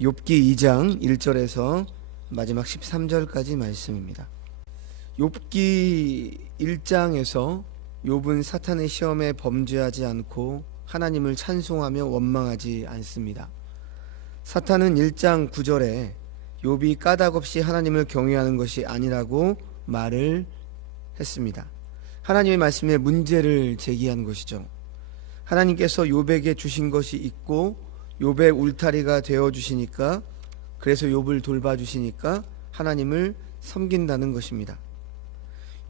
욥기 2장 1절에서 마지막 13절까지 말씀입니다. 욥기 1장에서 욥은 사탄의 시험에 범죄하지 않고 하나님을 찬송하며 원망하지 않습니다. 사탄은 1장 9절에 욥이 까닭없이 하나님을 경외하는 것이 아니라고 말을 했습니다. 하나님의 말씀에 문제를 제기한 것이죠. 하나님께서 욥에게 주신 것이 있고 욥의 울타리가 되어 주시니까, 그래서 욥을 돌봐 주시니까 하나님을 섬긴다는 것입니다.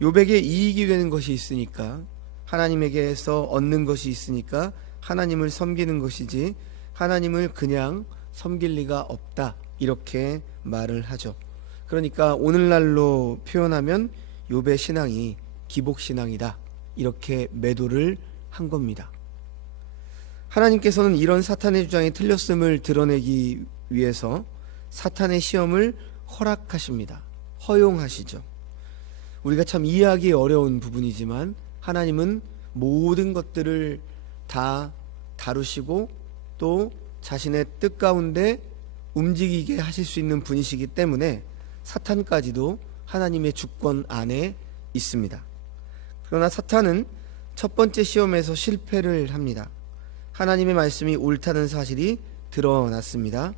욥에게 이익이 되는 것이 있으니까, 하나님에게서 얻는 것이 있으니까 하나님을 섬기는 것이지 하나님을 그냥 섬길 리가 없다, 이렇게 말을 하죠. 그러니까 오늘날로 표현하면 욥의 신앙이 기복신앙이다, 이렇게 매도를 한 겁니다. 하나님께서는 이런 사탄의 주장이 틀렸음을 드러내기 위해서 사탄의 시험을 허락하십니다. 허용하시죠. 우리가 참 이해하기 어려운 부분이지만 하나님은 모든 것들을 다 다루시고 또 자신의 뜻 가운데 움직이게 하실 수 있는 분이시기 때문에 사탄까지도 하나님의 주권 안에 있습니다. 그러나 사탄은 첫 번째 시험에서 실패를 합니다. 하나님의 말씀이 옳다는 사실이 드러났습니다.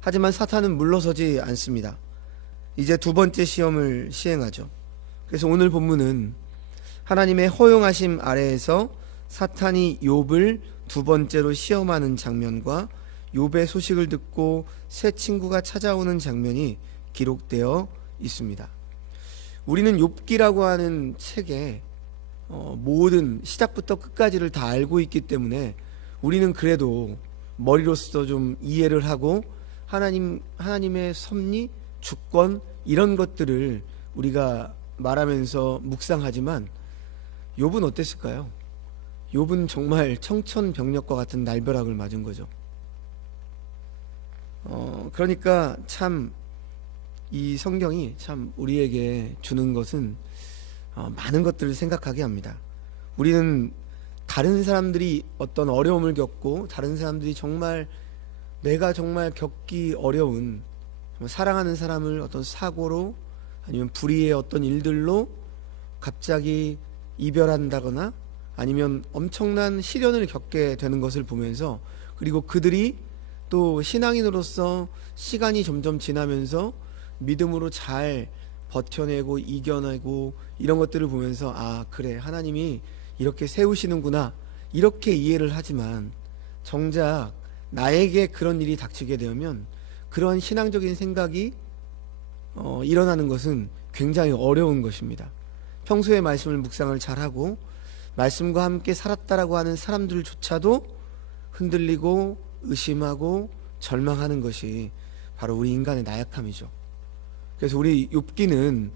하지만 사탄은 물러서지 않습니다. 이제 두 번째 시험을 시행하죠. 그래서 오늘 본문은 하나님의 허용하심 아래에서 사탄이 욥을 두 번째로 시험하는 장면과 욥의 소식을 듣고 새 친구가 찾아오는 장면이 기록되어 있습니다. 우리는 욥기라고 하는 책에 모든 시작부터 끝까지를 다 알고 있기 때문에 우리는 그래도 머리로서 좀 이해를 하고 하나님의 섭리, 주권, 이런 것들을 우리가 말하면서 묵상하지만 욥은 어땠을까요? 욥은 정말 청천벽력과 같은 날벼락을 맞은 거죠. 그러니까 참 이 성경이 참 우리에게 주는 것은 많은 것들을 생각하게 합니다. 우리는 다른 사람들이 어떤 어려움을 겪고 다른 사람들이 정말 내가 정말 겪기 어려운, 사랑하는 사람을 어떤 사고로 아니면 불의의 어떤 일들로 갑자기 이별한다거나 아니면 엄청난 시련을 겪게 되는 것을 보면서, 그리고 그들이 또 신앙인으로서 시간이 점점 지나면서 믿음으로 잘 버텨내고 이겨내고 이런 것들을 보면서 아, 그래, 하나님이 이렇게 세우시는구나, 이렇게 이해를 하지만 정작 나에게 그런 일이 닥치게 되면 그러한 신앙적인 생각이 일어나는 것은 굉장히 어려운 것입니다. 평소에 말씀을 묵상을 잘하고 말씀과 함께 살았다라고 하는 사람들조차도 흔들리고 의심하고 절망하는 것이 바로 우리 인간의 나약함이죠. 그래서 우리 욥기는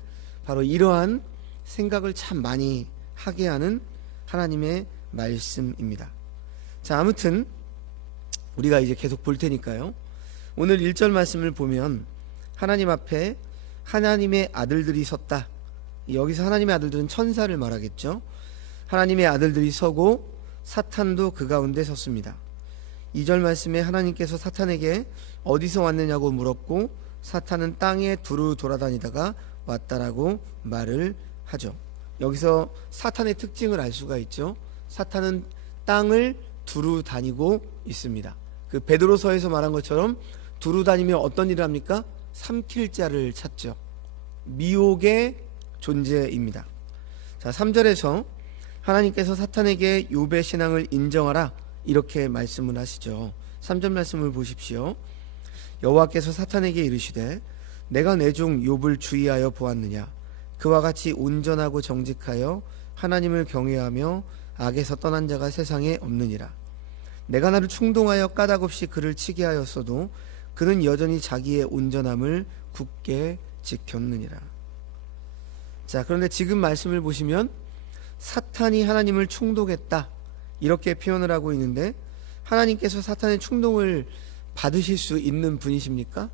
바로 이러한 생각을 참 많이 하게 하는 하나님의 말씀입니다. 자, 아무튼 우리가 이제 계속 볼 테니까요. 오늘 1절 말씀을 보면 하나님 앞에 하나님의 아들들이 섰다. 여기서 하나님의 아들들은 천사를 말하겠죠. 하나님의 아들들이 서고 사탄도 그 가운데 섰습니다. 2절 말씀에 하나님께서 사탄에게 어디서 왔느냐고 물었고 사탄은 땅에 두루 돌아다니다가 왔다라고 말을 하죠. 여기서 사탄의 특징을 알 수가 있죠. 사탄은 땅을 두루 다니고 있습니다. 그 베드로서에서 말한 것처럼 두루 다니며 어떤 일을 합니까? 삼킬 자를 찾죠. 미혹의 존재입니다. 자, 3절에서 하나님께서 사탄에게 욥의 신앙을 인정하라, 이렇게 말씀을 하시죠. 3절 말씀을 보십시오. 여호와께서 사탄에게 이르시되 내가 내 종 욥을 주의하여 보았느냐? 그와 같이 온전하고 정직하여 하나님을 경외하며 악에서 떠난 자가 세상에 없느니라. 내가 나를 충동하여 까닭없이 그를 치게 하였어도 그는 여전히 자기의 온전함을 굳게 지켰느니라. 자, 그런데 지금 말씀을 보시면 사탄이 하나님을 충동했다, 이렇게 표현을 하고 있는데 하나님께서 사탄의 충동을 받으실 수 있는 분이십니까?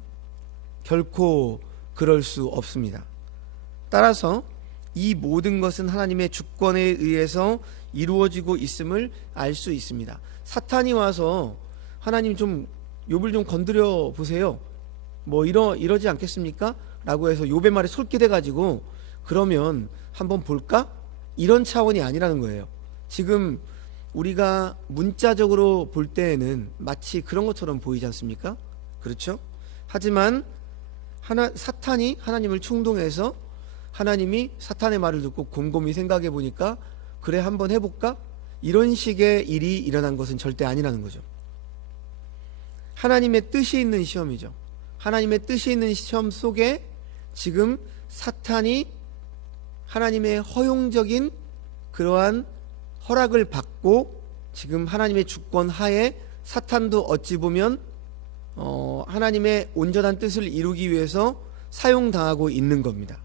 결코 그럴 수 없습니다. 따라서 이 모든 것은 하나님의 주권에 의해서 이루어지고 있음을 알 수 있습니다. 사탄이 와서 하나님 좀 욥을 좀 건드려 보세요. 뭐 이러지 않겠습니까? 라고 해서 욥의 말에 솔깃해 가지고 그러면 한번 볼까? 이런 차원이 아니라는 거예요. 지금 우리가 문자적으로 볼 때에는 마치 그런 것처럼 보이지 않습니까? 그렇죠? 하지만 사탄이 하나님을 충동해서 하나님이 사탄의 말을 듣고 곰곰이 생각해 보니까 그래 한번 해볼까? 이런 식의 일이 일어난 것은 절대 아니라는 거죠. 하나님의 뜻이 있는 시험이죠. 하나님의 뜻이 있는 시험 속에 지금 사탄이 하나님의 허용적인 그러한 허락을 받고 지금 하나님의 주권 하에 사탄도 어찌 보면 하나님의 온전한 뜻을 이루기 위해서 사용당하고 있는 겁니다.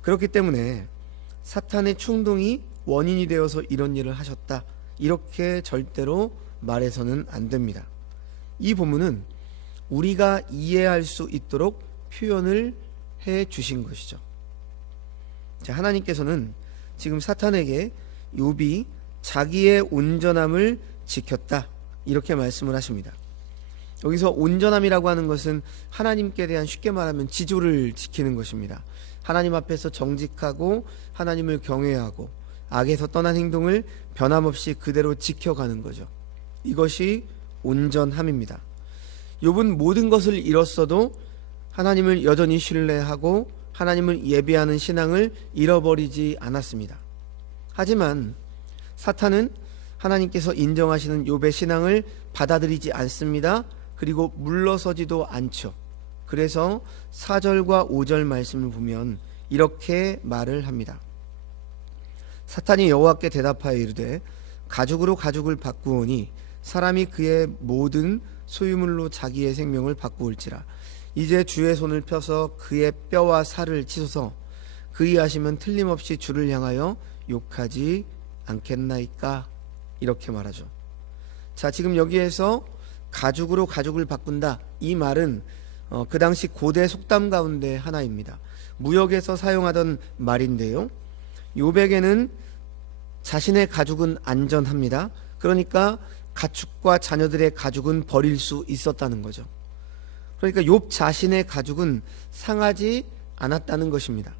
그렇기 때문에 사탄의 충동이 원인이 되어서 이런 일을 하셨다, 이렇게 절대로 말해서는 안 됩니다. 이 본문은 우리가 이해할 수 있도록 표현을 해 주신 것이죠. 자, 하나님께서는 지금 사탄에게 욥이 자기의 온전함을 지켰다, 이렇게 말씀을 하십니다. 여기서 온전함이라고 하는 것은 하나님께 대한, 쉽게 말하면 지조를 지키는 것입니다. 하나님 앞에서 정직하고 하나님을 경외하고 악에서 떠난 행동을 변함없이 그대로 지켜가는 거죠. 이것이 온전함입니다. 욥은 모든 것을 잃었어도 하나님을 여전히 신뢰하고 하나님을 예배하는 신앙을 잃어버리지 않았습니다. 하지만 사탄은 하나님께서 인정하시는 욥의 신앙을 받아들이지 않습니다. 그리고 물러서지도 않죠. 그래서 4절과 5절 말씀을 보면 이렇게 말을 합니다. 사탄이 여호와께 대답하여 이르되 가죽으로 가죽을 바꾸오니 사람이 그의 모든 소유물로 자기의 생명을 바꾸올지라. 이제 주의 손을 펴서 그의 뼈와 살을 치소서. 그리하시면 틀림없이 주를 향하여 욕하지 않겠나이까? 이렇게 말하죠. 자, 지금 여기에서 가죽으로 가죽을 바꾼다, 이 말은 그 당시 고대 속담 가운데 하나입니다. 무역에서 사용하던 말인데요, 욥에게는 자신의 가죽은 안전합니다. 그러니까 가축과 자녀들의 가죽은 버릴 수 있었다는 거죠. 그러니까 욥 자신의 가죽은 상하지 않았다는 것입니다.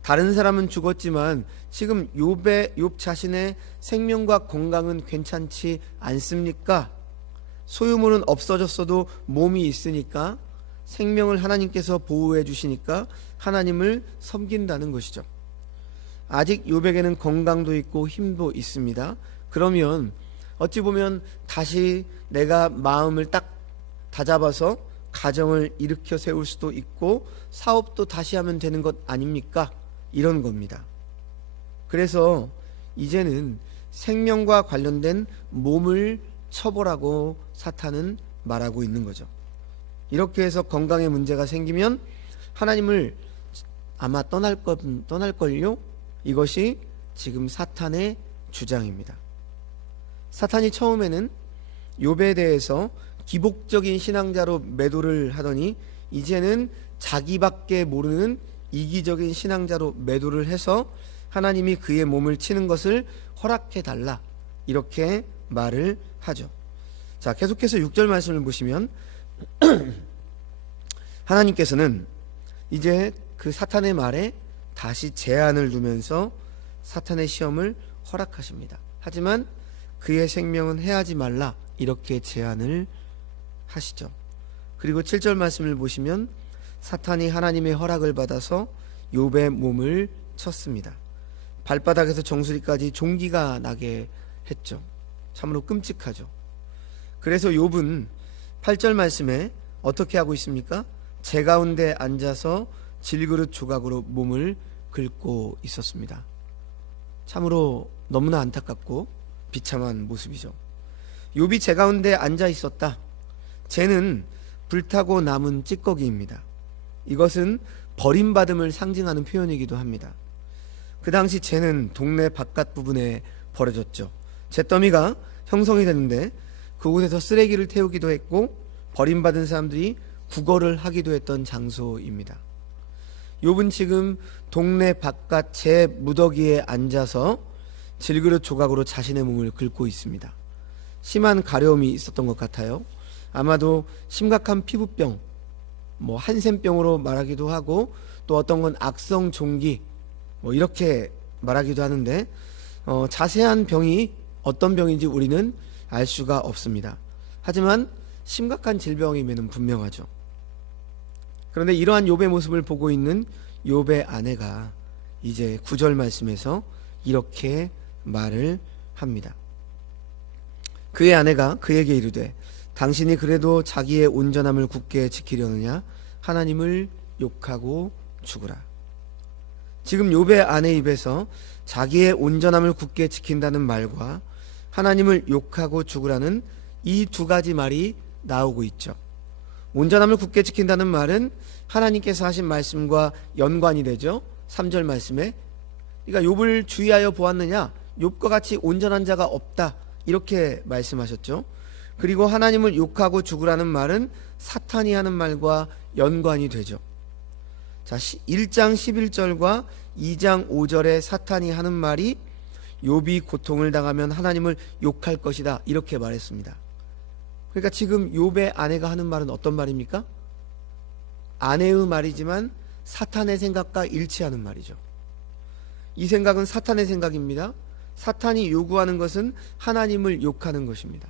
다른 사람은 죽었지만 지금 욥 자신의 생명과 건강은 괜찮지 않습니까? 소유물은 없어졌어도 몸이 있으니까, 생명을 하나님께서 보호해 주시니까 하나님을 섬긴다는 것이죠. 아직 욥에게는 건강도 있고 힘도 있습니다. 그러면 어찌 보면 다시 내가 마음을 딱 다잡아서 가정을 일으켜 세울 수도 있고 사업도 다시 하면 되는 것 아닙니까? 이런 겁니다. 그래서 이제는 생명과 관련된 몸을 처벌하고 사탄은 말하고 있는 거죠. 이렇게 해서 건강에 문제가 생기면 하나님을 아마 떠날걸요? 이것이 지금 사탄의 주장입니다. 사탄이 처음에는 욥에 대해서 기복적인 신앙자로 매도를 하더니 이제는 자기밖에 모르는 이기적인 신앙자로 매도를 해서 하나님이 그의 몸을 치는 것을 허락해 달라, 이렇게 말을 하죠. 자, 계속해서 6절 말씀을 보시면 하나님께서는 이제 그 사탄의 말에 다시 제한을 두면서 사탄의 시험을 허락하십니다. 하지만 그의 생명은 해하지 말라, 이렇게 제한을 하시죠. 그리고 7절 말씀을 보시면 사탄이 하나님의 허락을 받아서 욥의 몸을 쳤습니다. 발바닥에서 정수리까지 종기가 나게 했죠. 참으로 끔찍하죠. 그래서 욥은 8절 말씀에 어떻게 하고 있습니까? 제 가운데 앉아서 질그릇 조각으로 몸을 긁고 있었습니다. 참으로 너무나 안타깝고 비참한 모습이죠. 욥이 제 가운데 앉아 있었다. 쟤는 불타고 남은 찌꺼기입니다. 이것은 버림받음을 상징하는 표현이기도 합니다. 그 당시 쟤는 동네 바깥 부분에 버려졌죠. 잿더미가 형성이 되는데 그곳에서 쓰레기를 태우기도 했고 버림받은 사람들이 구걸을 하기도 했던 장소입니다. 욥은 지금 동네 바깥 재 무더기에 앉아서 질그릇 조각으로 자신의 몸을 긁고 있습니다. 심한 가려움이 있었던 것 같아요. 아마도 심각한 피부병, 뭐 한센병으로 말하기도 하고 또 어떤 건 악성 종기 뭐 이렇게 말하기도 하는데 자세한 병이 어떤 병인지 우리는 알 수가 없습니다. 하지만 심각한 질병임에는 분명하죠. 그런데 이러한 욥의 모습을 보고 있는 욥의 아내가 이제 9절 말씀에서 이렇게 말을 합니다. 그의 아내가 그에게 이르되 당신이 그래도 자기의 온전함을 굳게 지키려느냐 하나님을 욕하고 죽으라. 지금 욥의 아내 입에서 자기의 온전함을 굳게 지킨다는 말과 하나님을 욕하고 죽으라는 이 두 가지 말이 나오고 있죠. 온전함을 굳게 지킨다는 말은 하나님께서 하신 말씀과 연관이 되죠. 3절 말씀에 그러니까 욥을 주의하여 보았느냐 욥과 같이 온전한 자가 없다 이렇게 말씀하셨죠. 그리고 하나님을 욕하고 죽으라는 말은 사탄이 하는 말과 연관이 되죠. 자, 1장 11절과 2장 5절에 사탄이 하는 말이 욥이 고통을 당하면 하나님을 욕할 것이다 이렇게 말했습니다. 그러니까 지금 욥의 아내가 하는 말은 어떤 말입니까? 아내의 말이지만 사탄의 생각과 일치하는 말이죠. 이 생각은 사탄의 생각입니다. 사탄이 요구하는 것은 하나님을 욕하는 것입니다.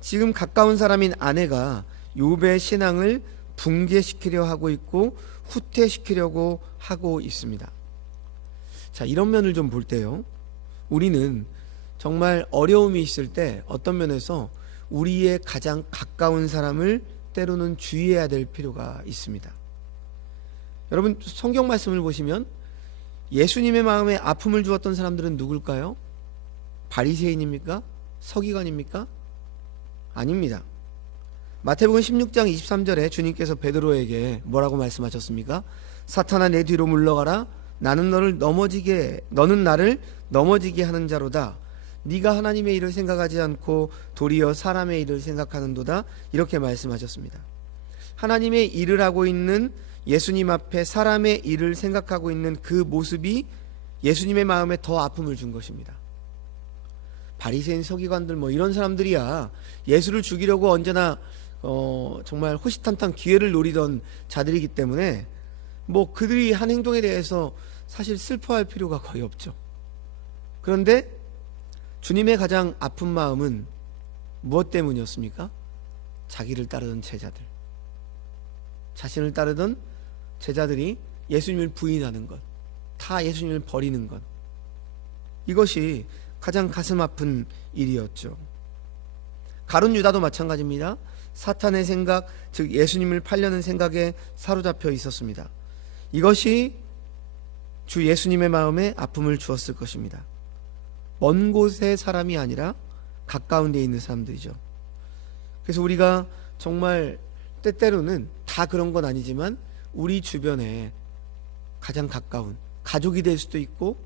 지금 가까운 사람인 아내가 욥의 신앙을 붕괴시키려 하고 있고 후퇴시키려고 하고 있습니다. 자, 이런 면을 좀 볼 때요, 우리는 정말 어려움이 있을 때 어떤 면에서 우리의 가장 가까운 사람을 때로는 주의해야 될 필요가 있습니다. 여러분 성경 말씀을 보시면 예수님의 마음에 아픔을 주었던 사람들은 누굴까요? 바리새인입니까? 서기관입니까? 아닙니다. 마태복음 16장 23절에 주님께서 베드로에게 뭐라고 말씀하셨습니까? 사탄아 내 뒤로 물러가라. 너는 나를 넘어지게 하는 자로다. 네가 하나님의 일을 생각하지 않고 도리어 사람의 일을 생각하는도다. 이렇게 말씀하셨습니다. 하나님의 일을 하고 있는 예수님 앞에 사람의 일을 생각하고 있는 그 모습이 예수님의 마음에 더 아픔을 준 것입니다. 바리새인 서기관들 뭐 이런 사람들이야 예수를 죽이려고 언제나 정말 호시탐탐 기회를 노리던 자들이기 때문에 뭐 그들이 한 행동에 대해서 사실 슬퍼할 필요가 거의 없죠. 그런데 주님의 가장 아픈 마음은 무엇 때문이었습니까? 자기를 따르던 제자들, 자신을 따르던 제자들이 예수님을 부인하는 것, 다 예수님을 버리는 것, 이것이 가장 가슴 아픈 일이었죠. 가룟 유다도 마찬가지입니다. 사탄의 생각, 즉 예수님을 팔려는 생각에 사로잡혀 있었습니다. 이것이 주 예수님의 마음에 아픔을 주었을 것입니다. 먼 곳의 사람이 아니라 가까운 데 있는 사람들이죠. 그래서 우리가 정말 때때로는 다 그런 건 아니지만 우리 주변에 가장 가까운 가족이 될 수도 있고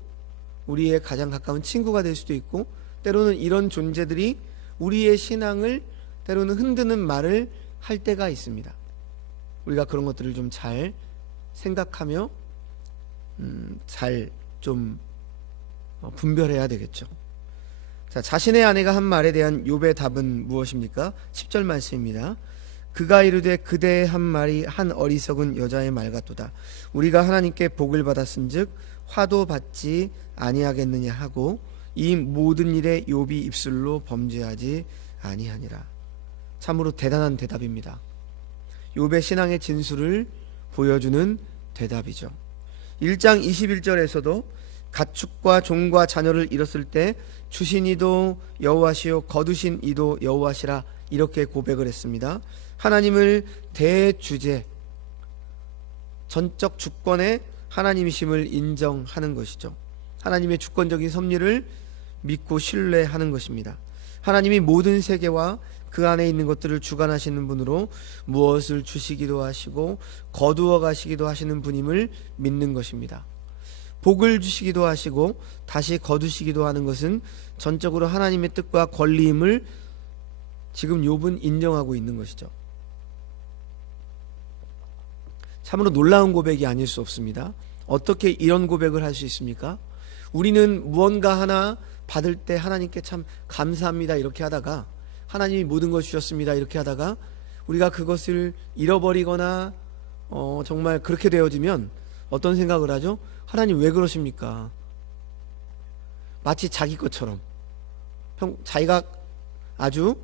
우리의 가장 가까운 친구가 될 수도 있고 때로는 이런 존재들이 우리의 신앙을 때로는 흔드는 말을 할 때가 있습니다. 우리가 그런 것들을 좀 잘 생각하며 잘 좀 분별해야 되겠죠. 자, 자신의 아내가 한 말에 대한 욥의 답은 무엇입니까? 10절 말씀입니다. 그가 이르되 그대의 한 말이 한 어리석은 여자의 말 같도다. 우리가 하나님께 복을 받았은즉 화도 받지 아니하겠느냐 하고 이 모든 일에 욥이 입술로 범죄하지 아니하니라. 참으로 대단한 대답입니다. 욥의 신앙의 진수를 보여주는 대답이죠. 1장 21절에서도 가축과 종과 자녀를 잃었을 때 주신 이도 여호와시요 거두신 이도 여호와시라 이렇게 고백을 했습니다. 하나님을 대주제, 전적 주권의 하나님이심을 인정하는 것이죠. 하나님의 주권적인 섭리를 믿고 신뢰하는 것입니다. 하나님이 모든 세계와 그 안에 있는 것들을 주관하시는 분으로 무엇을 주시기도 하시고 거두어 가시기도 하시는 분임을 믿는 것입니다. 복을 주시기도 하시고 다시 거두시기도 하는 것은 전적으로 하나님의 뜻과 권리임을 지금 욥은 인정하고 있는 것이죠. 참으로 놀라운 고백이 아닐 수 없습니다. 어떻게 이런 고백을 할 수 있습니까? 우리는 무언가 하나 받을 때 하나님께 참 감사합니다 이렇게 하다가 하나님이 모든 걸 주셨습니다 이렇게 하다가 우리가 그것을 잃어버리거나 정말 그렇게 되어지면 어떤 생각을 하죠? 하나님 왜 그러십니까? 마치 자기 것처럼 자기가 아주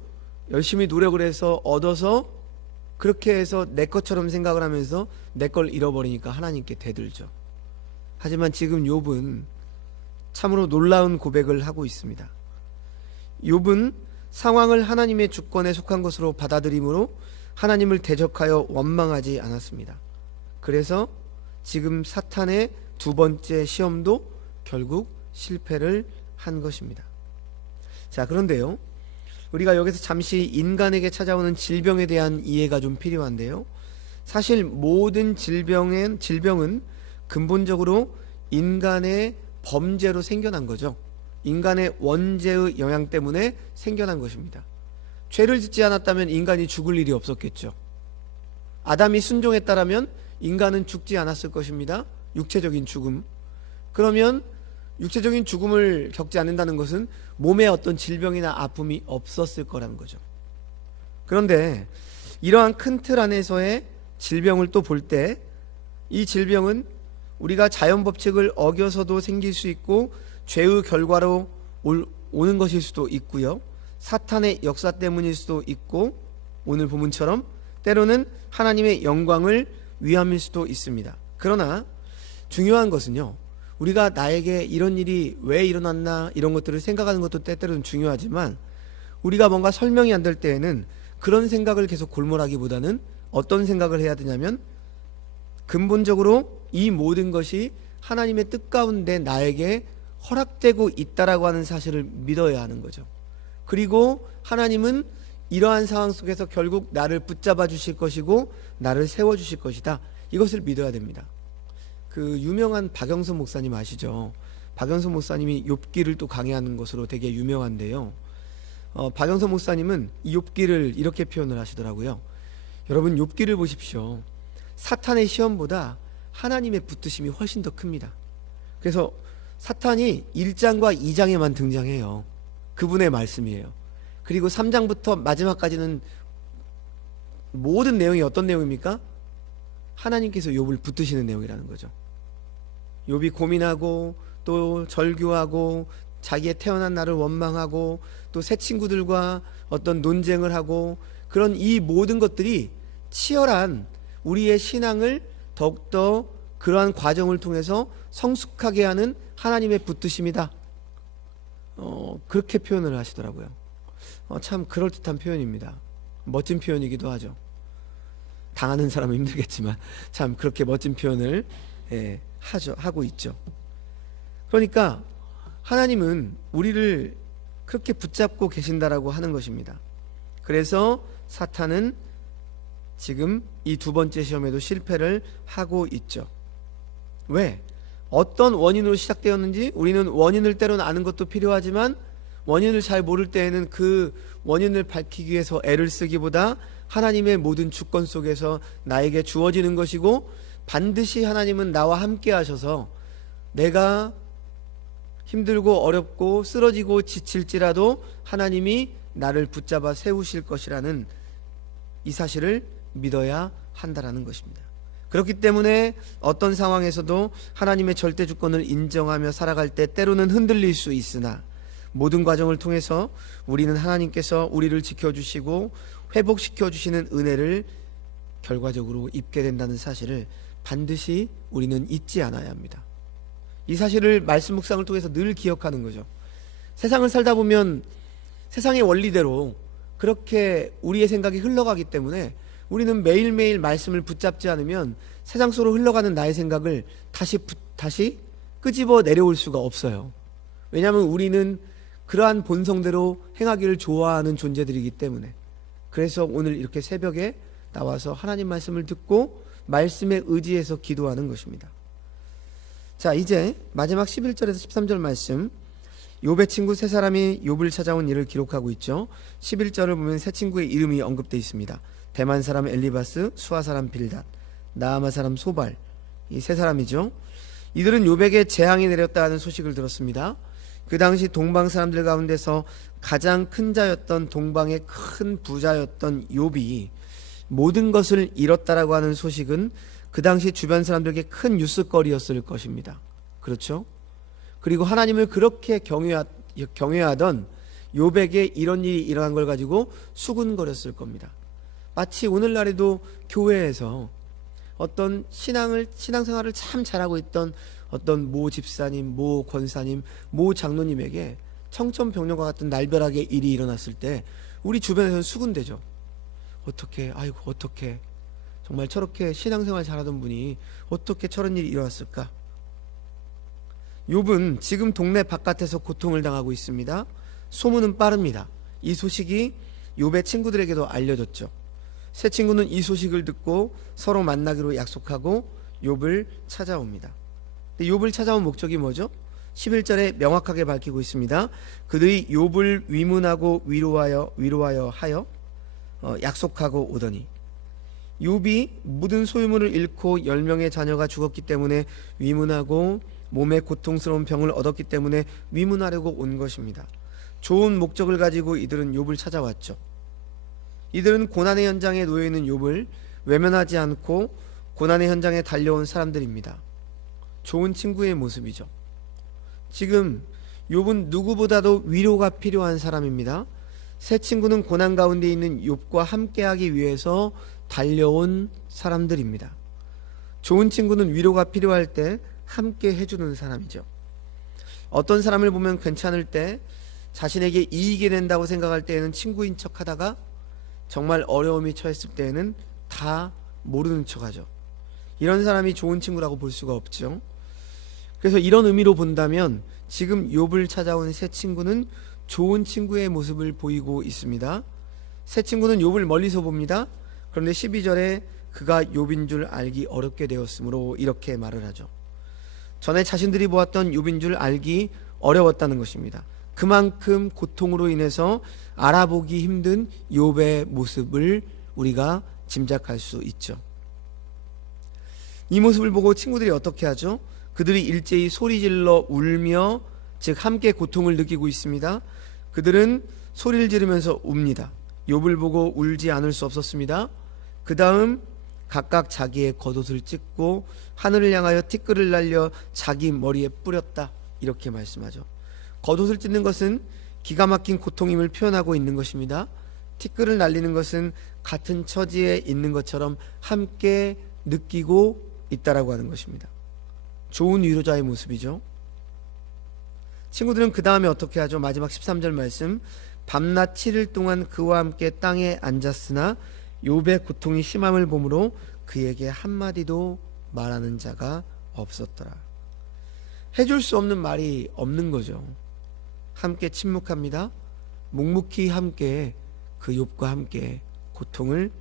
열심히 노력을 해서 얻어서 그렇게 해서 내 것처럼 생각을 하면서 내 걸 잃어버리니까 하나님께 대들죠. 하지만 지금 욥은 참으로 놀라운 고백을 하고 있습니다. 욥은 상황을 하나님의 주권에 속한 것으로 받아들이므로 하나님을 대적하여 원망하지 않았습니다. 그래서 지금 사탄의 두 번째 시험도 결국 실패를 한 것입니다. 자, 그런데요, 우리가 여기서 잠시 인간에게 찾아오는 질병에 대한 이해가 좀 필요한데요, 사실 모든 질병은 근본적으로 인간의 범죄로 생겨난 거죠. 인간의 원죄의 영향 때문에 생겨난 것입니다. 죄를 짓지 않았다면 인간이 죽을 일이 없었겠죠. 아담이 순종했다라면 인간은 죽지 않았을 것입니다. 육체적인 죽음. 그러면 육체적인 죽음을 겪지 않는다는 것은 몸에 어떤 질병이나 아픔이 없었을 거라는 거죠. 그런데 이러한 큰 틀 안에서의 질병을 또 볼 때 이 질병은 우리가 자연 법칙을 어겨서도 생길 수 있고 죄의 결과로 오는 것일 수도 있고요, 사탄의 역사 때문일 수도 있고, 오늘 본문처럼 때로는 하나님의 영광을 위함일 수도 있습니다. 그러나 중요한 것은요, 우리가 나에게 이런 일이 왜 일어났나 이런 것들을 생각하는 것도 때때로는 중요하지만, 우리가 뭔가 설명이 안 될 때에는 그런 생각을 계속 골몰하기보다는 어떤 생각을 해야 되냐면, 근본적으로 이 모든 것이 하나님의 뜻 가운데 나에게 허락되고 있다라고 하는 사실을 믿어야 하는 거죠. 그리고 하나님은 이러한 상황 속에서 결국 나를 붙잡아 주실 것이고 나를 세워 주실 것이다, 이것을 믿어야 됩니다. 그 유명한 박영선 목사님 아시죠? 박영선 목사님이 욥기를 또 강의하는 것으로 되게 유명한데요, 박영선 목사님은 이 욥기를 이렇게 표현을 하시더라고요. 여러분, 욥기를 보십시오. 사탄의 시험보다 하나님의 붙드심이 훨씬 더 큽니다. 그래서 사탄이 1장과 2장에만 등장해요. 그분의 말씀이에요. 그리고 3장부터 마지막까지는 모든 내용이 어떤 내용입니까? 하나님께서 욥을 붙드시는 내용이라는 거죠. 욥이 고민하고 또 절규하고 자기의 태어난 날을 원망하고 또 새 친구들과 어떤 논쟁을 하고, 그런 이 모든 것들이 치열한 우리의 신앙을 더욱더 그러한 과정을 통해서 성숙하게 하는 하나님의 붙드심이다, 그렇게 표현을 하시더라고요. 참 그럴듯한 표현입니다. 멋진 표현이기도 하죠. 당하는 사람은 힘들겠지만 참 그렇게 멋진 표현을 하고 있죠. 그러니까 하나님은 우리를 그렇게 붙잡고 계신다라고 하는 것입니다. 그래서 사탄은 지금 이 두 번째 시험에도 실패를 하고 있죠. 왜? 어떤 원인으로 시작되었는지 우리는 원인을 때로는 아는 것도 필요하지만, 원인을 잘 모를 때에는 그 원인을 밝히기 위해서 애를 쓰기보다 하나님의 모든 주권 속에서 나에게 주어지는 것이고, 반드시 하나님은 나와 함께 하셔서 내가 힘들고 어렵고 쓰러지고 지칠지라도 하나님이 나를 붙잡아 세우실 것이라는 이 사실을 믿어야 한다라는 것입니다. 그렇기 때문에 어떤 상황에서도 하나님의 절대 주권을 인정하며 살아갈 때 때로는 흔들릴 수 있으나, 모든 과정을 통해서 우리는 하나님께서 우리를 지켜주시고 회복시켜 주시는 은혜를 결과적으로 입게 된다는 사실을 반드시 우리는 잊지 않아야 합니다. 이 사실을 말씀 묵상을 통해서 늘 기억하는 거죠. 세상을 살다 보면 세상의 원리대로 그렇게 우리의 생각이 흘러가기 때문에 우리는 매일매일 말씀을 붙잡지 않으면 세상 속으로 흘러가는 나의 생각을 다시 끄집어 내려올 수가 없어요. 왜냐하면 우리는 그러한 본성대로 행하기를 좋아하는 존재들이기 때문에. 그래서 오늘 이렇게 새벽에 나와서 하나님 말씀을 듣고 말씀에 의지해서 기도하는 것입니다. 자, 이제 마지막 11절에서 13절 말씀, 욥의 친구 세 사람이 욥을 찾아온 일을 기록하고 있죠. 11절을 보면 세 친구의 이름이 언급되어 있습니다. 대만 사람 엘리바스, 수아 사람 빌닷, 나아마 사람 소발, 이 세 사람이죠. 이들은 욥에게 재앙이 내렸다는 소식을 들었습니다. 그 당시 동방 사람들 가운데서 가장 큰 자였던 동방의 큰 부자였던 욥이 모든 것을 잃었다라고 하는 소식은 그 당시 주변 사람들에게 큰 뉴스거리였을 것입니다. 그렇죠? 그리고 하나님을 그렇게 경외하던 욥에게 이런 일이 일어난 걸 가지고 수군거렸을 겁니다. 마치 오늘날에도 교회에서 어떤 신앙생활을 참 잘하고 있던 어떤 모 집사님, 모 권사님, 모 장로님에게 청천벽력과 같은 날벼락의 일이 일어났을 때 우리 주변에서는 수군대죠. 어떻게, 아이고 어떻게, 정말 저렇게 신앙생활 잘하던 분이 어떻게 저런 일이 일어났을까? 욥은 지금 동네 바깥에서 고통을 당하고 있습니다. 소문은 빠릅니다. 이 소식이 욥의 친구들에게도 알려졌죠. 세 친구는 이 소식을 듣고 서로 만나기로 약속하고 욥을 찾아옵니다. 근데 욥을 찾아온 목적이 뭐죠? 11절에 명확하게 밝히고 있습니다. 그들이 욥을 위문하고 위로하여 하여 약속하고 오더니, 욥이 모든 소유물을 잃고 10명의 자녀가 죽었기 때문에 위문하고 몸에 고통스러운 병을 얻었기 때문에 위문하려고 온 것입니다. 좋은 목적을 가지고 이들은 욥을 찾아왔죠. 이들은 고난의 현장에 놓여있는 욥을 외면하지 않고 고난의 현장에 달려온 사람들입니다. 좋은 친구의 모습이죠. 지금 욥은 누구보다도 위로가 필요한 사람입니다. 세 친구는 고난 가운데 있는 욥과 함께하기 위해서 달려온 사람들입니다. 좋은 친구는 위로가 필요할 때 함께 해주는 사람이죠. 어떤 사람을 보면 괜찮을 때, 자신에게 이익이 된다고 생각할 때에는 친구인 척하다가 정말 어려움이 처했을 때에는 다 모르는 척하죠. 이런 사람이 좋은 친구라고 볼 수가 없죠. 그래서 이런 의미로 본다면 지금 욥을 찾아온 세 친구는 좋은 친구의 모습을 보이고 있습니다. 세 친구는 욥을 멀리서 봅니다. 그런데 12절에 그가 욥인 줄 알기 어렵게 되었으므로 이렇게 말을 하죠. 전에 자신들이 보았던 욥인 줄 알기 어려웠다는 것입니다. 그만큼 고통으로 인해서 알아보기 힘든 욥의 모습을 우리가 짐작할 수 있죠. 이 모습을 보고 친구들이 어떻게 하죠? 그들이 일제히 소리질러 울며, 즉 함께 고통을 느끼고 있습니다. 그들은 소리를 지르면서 웁니다. 욥을 보고 울지 않을 수 없었습니다. 그 다음 각각 자기의 겉옷을 찢고 하늘을 향하여 티끌을 날려 자기 머리에 뿌렸다, 이렇게 말씀하죠. 겉옷을 찢는 것은 기가 막힌 고통임을 표현하고 있는 것입니다. 티끌을 날리는 것은 같은 처지에 있는 것처럼 함께 느끼고 있다라고 하는 것입니다. 좋은 위로자의 모습이죠. 친구들은 그 다음에 어떻게 하죠? 마지막 13절 말씀, 밤낮 7일 동안 그와 함께 땅에 앉았으나 욥의 고통이 심함을 보므로 그에게 한마디도 말하는 자가 없었더라. 해줄 수 없는 말이 없는 거죠. 함께 침묵합니다. 묵묵히 함께 그 욥과 함께 고통을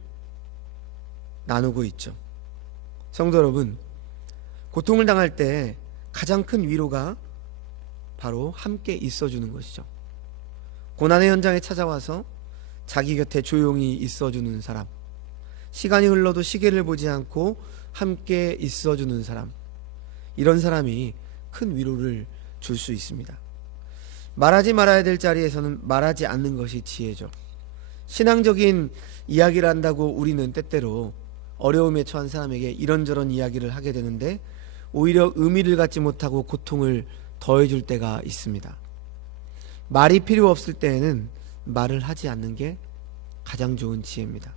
나누고 있죠. 성도 여러분, 고통을 당할 때 가장 큰 위로가 바로 함께 있어주는 것이죠. 고난의 현장에 찾아와서 자기 곁에 조용히 있어주는 사람, 시간이 흘러도 시계를 보지 않고 함께 있어주는 사람, 이런 사람이 큰 위로를 줄 수 있습니다. 말하지 말아야 될 자리에서는 말하지 않는 것이 지혜죠. 신앙적인 이야기를 한다고 우리는 때때로 어려움에 처한 사람에게 이런저런 이야기를 하게 되는데 오히려 의미를 갖지 못하고 고통을 더해줄 때가 있습니다. 말이 필요 없을 때에는 말을 하지 않는 게 가장 좋은 지혜입니다.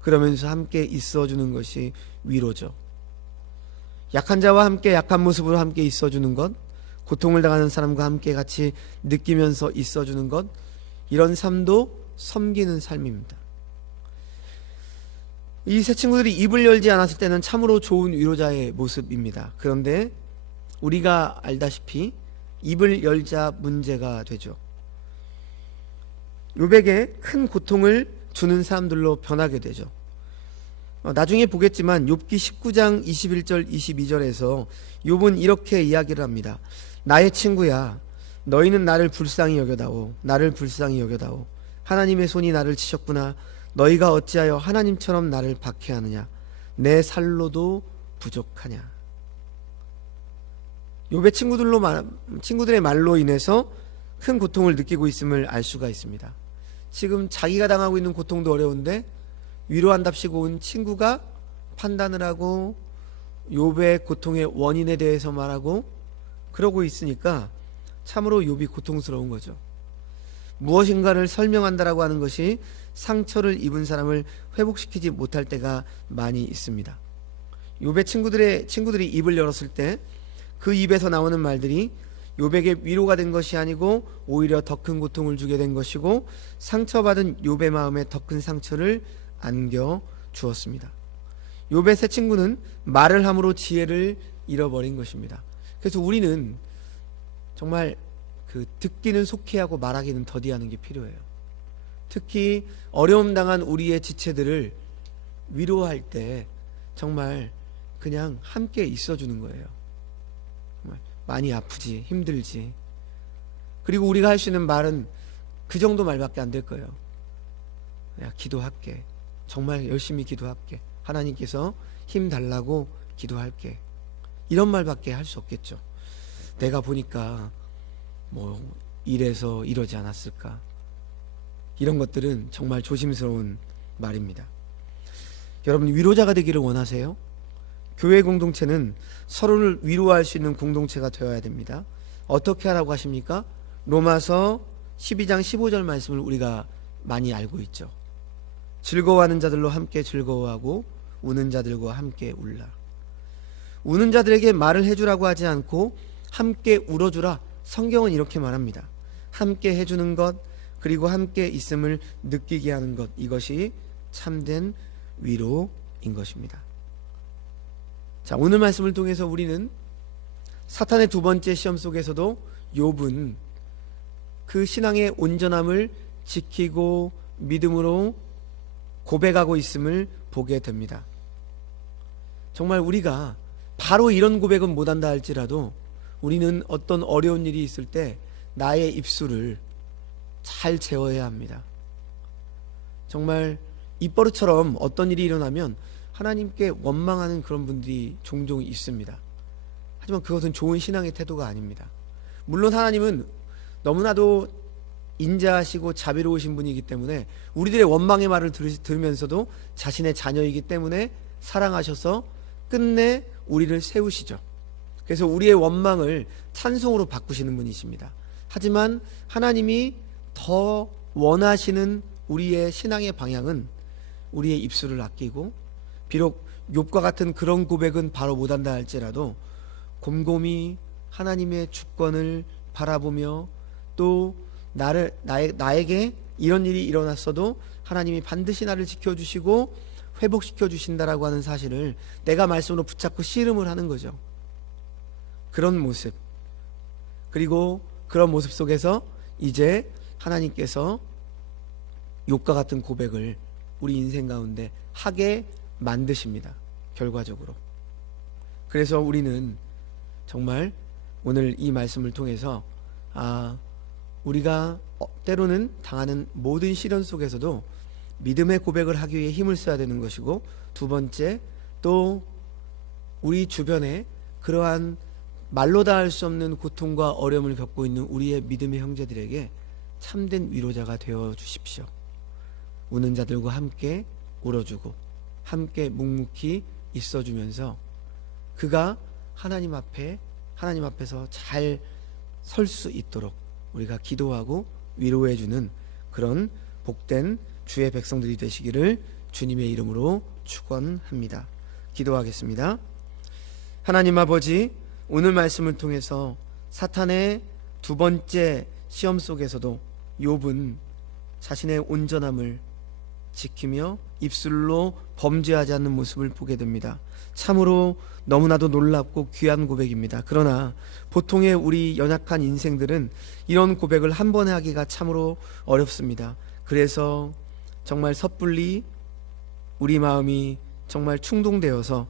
그러면서 함께 있어주는 것이 위로죠. 약한 자와 함께 약한 모습으로 함께 있어주는 것, 고통을 당하는 사람과 함께 같이 느끼면서 있어주는 것, 이런 삶도 섬기는 삶입니다. 이 세 친구들이 입을 열지 않았을 때는 참으로 좋은 위로자의 모습입니다. 그런데 우리가 알다시피 입을 열자 문제가 되죠. 욥에게 큰 고통을 주는 사람들로 변하게 되죠. 나중에 보겠지만 욥기 19장 21절 22절에서 욥은 이렇게 이야기를 합니다. 나의 친구야, 너희는 나를 불쌍히 여겨다오. 나를 불쌍히 여겨다오. 하나님의 손이 나를 치셨구나. 너희가 어찌하여 하나님처럼 나를 박해하느냐. 내 살로도 부족하냐. 욥의 친구들의 말로 인해서 큰 고통을 느끼고 있음을 알 수가 있습니다. 지금 자기가 당하고 있는 고통도 어려운데 위로한답시고 온 친구가 판단을 하고 욥의 고통의 원인에 대해서 말하고 그러고 있으니까 참으로 욥이 고통스러운 거죠. 무엇인가를 설명한다라고 하는 것이 상처를 입은 사람을 회복시키지 못할 때가 많이 있습니다. 욥의 친구들이 입을 열었을 때 그 입에서 나오는 말들이 욥에게 위로가 된 것이 아니고 오히려 더 큰 고통을 주게 된 것이고 상처받은 욥의 마음에 더 큰 상처를 안겨 주었습니다. 욥의 세 친구는 말을 함으로 지혜를 잃어버린 것입니다. 그래서 우리는 정말 듣기는 속히 하고 말하기는 더디하는 게 필요해요. 특히 어려움 당한 우리의 지체들을 위로할 때 정말 그냥 함께 있어주는 거예요. 정말 많이 아프지, 힘들지. 그리고 우리가 할 수 있는 말은 그 정도 말밖에 안 될 거예요. 야, 기도할게. 정말 열심히 기도할게. 하나님께서 힘 달라고 기도할게. 이런 말밖에 할 수 없겠죠. 내가 보니까 뭐 이래서 이러지 않았을까. 이런 것들은 정말 조심스러운 말입니다. 여러분, 위로자가 되기를 원하세요? 교회 공동체는 서로를 위로할 수 있는 공동체가 되어야 됩니다. 어떻게 하라고 하십니까? 로마서 12장 15절 말씀을 우리가 많이 알고 있죠. 즐거워하는 자들로 함께 즐거워하고 우는 자들과 함께 울라. 우는 자들에게 말을 해주라고 하지 않고 함께 울어주라. 성경은 이렇게 말합니다. 함께 해주는 것, 그리고 함께 있음을 느끼게 하는 것, 이것이 참된 위로인 것입니다. 자, 오늘 말씀을 통해서 우리는 사탄의 두 번째 시험 속에서도 욥은 그 신앙의 온전함을 지키고 믿음으로 고백하고 있음을 보게 됩니다. 정말 우리가 바로 이런 고백은 못한다 할지라도 우리는 어떤 어려운 일이 있을 때 나의 입술을 잘 제어해야 합니다. 정말 입버릇처럼 어떤 일이 일어나면 하나님께 원망하는 그런 분들이 종종 있습니다. 하지만 그것은 좋은 신앙의 태도가 아닙니다. 물론 하나님은 너무나도 인자하시고 자비로우신 분이기 때문에 우리들의 원망의 말을 들으면서도 자신의 자녀이기 때문에 사랑하셔서 끝내 우리를 세우시죠. 그래서 우리의 원망을 찬송으로 바꾸시는 분이십니다. 하지만 하나님이 더 원하시는 우리의 신앙의 방향은 우리의 입술을 아끼고, 비록 욥과 같은 그런 고백은 바로 못한다 할지라도 곰곰이 하나님의 주권을 바라보며 또 나에게 이런 일이 일어났어도 하나님이 반드시 나를 지켜주시고 회복시켜 주신다라고 하는 사실을 내가 말씀으로 붙잡고 씨름을 하는 거죠. 그런 모습, 그리고 그런 모습 속에서 이제 하나님께서 욥과 같은 고백을 우리 인생 가운데 하게 만드십니다. 결과적으로. 그래서 우리는 정말 오늘 이 말씀을 통해서 우리가 때로는 당하는 모든 시련 속에서도 믿음의 고백을 하기 위해 힘을 써야 되는 것이고, 두 번째, 또 우리 주변에 그러한 말로 다 할 수 없는 고통과 어려움을 겪고 있는 우리의 믿음의 형제들에게 참된 위로자가 되어 주십시오. 우는 자들과 함께 울어주고 함께 묵묵히 있어주면서 그가 하나님 앞에서 잘 설 수 있도록 우리가 기도하고 위로해주는 그런 복된 주의 백성들이 되시기를 주님의 이름으로 축원합니다. 기도하겠습니다. 하나님 아버지, 오늘 말씀을 통해서 사탄의 두 번째 시험 속에서도 욥은 자신의 온전함을 지키며 입술로 범죄하지 않는 모습을 보게 됩니다. 참으로 너무나도 놀랍고 귀한 고백입니다. 그러나 보통의 우리 연약한 인생들은 이런 고백을 한 번에 하기가 참으로 어렵습니다. 그래서 정말 섣불리 우리 마음이 정말 충동되어서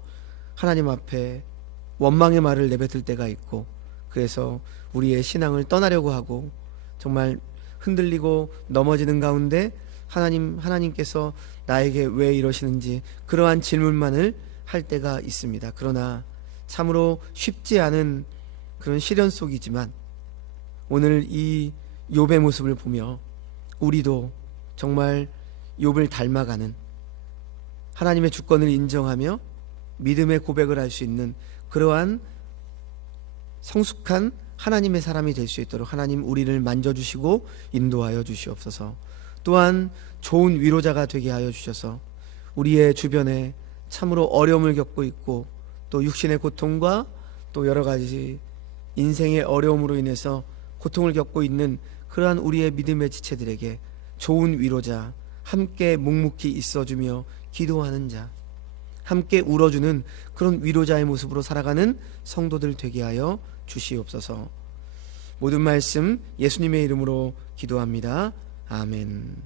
하나님 앞에 원망의 말을 내뱉을 때가 있고, 그래서 우리의 신앙을 떠나려고 하고 정말 흔들리고 넘어지는 가운데 하나님께서 나에게 왜 이러시는지 그러한 질문만을 할 때가 있습니다. 그러나 참으로 쉽지 않은 그런 시련 속이지만 오늘 이 욥의 모습을 보며 우리도 정말 욥을 닮아가는, 하나님의 주권을 인정하며 믿음의 고백을 할 수 있는 그러한 성숙한 하나님의 사람이 될 수 있도록 하나님 우리를 만져주시고 인도하여 주시옵소서. 또한 좋은 위로자가 되게 하여 주셔서 우리의 주변에 참으로 어려움을 겪고 있고 또 육신의 고통과 또 여러 가지 인생의 어려움으로 인해서 고통을 겪고 있는 그러한 우리의 믿음의 지체들에게 좋은 위로자, 함께 묵묵히 있어주며 기도하는 자, 함께 울어주는 그런 위로자의 모습으로 살아가는 성도들 되게 하여 주시옵소서. 모든 말씀 예수님의 이름으로 기도합니다. 아멘.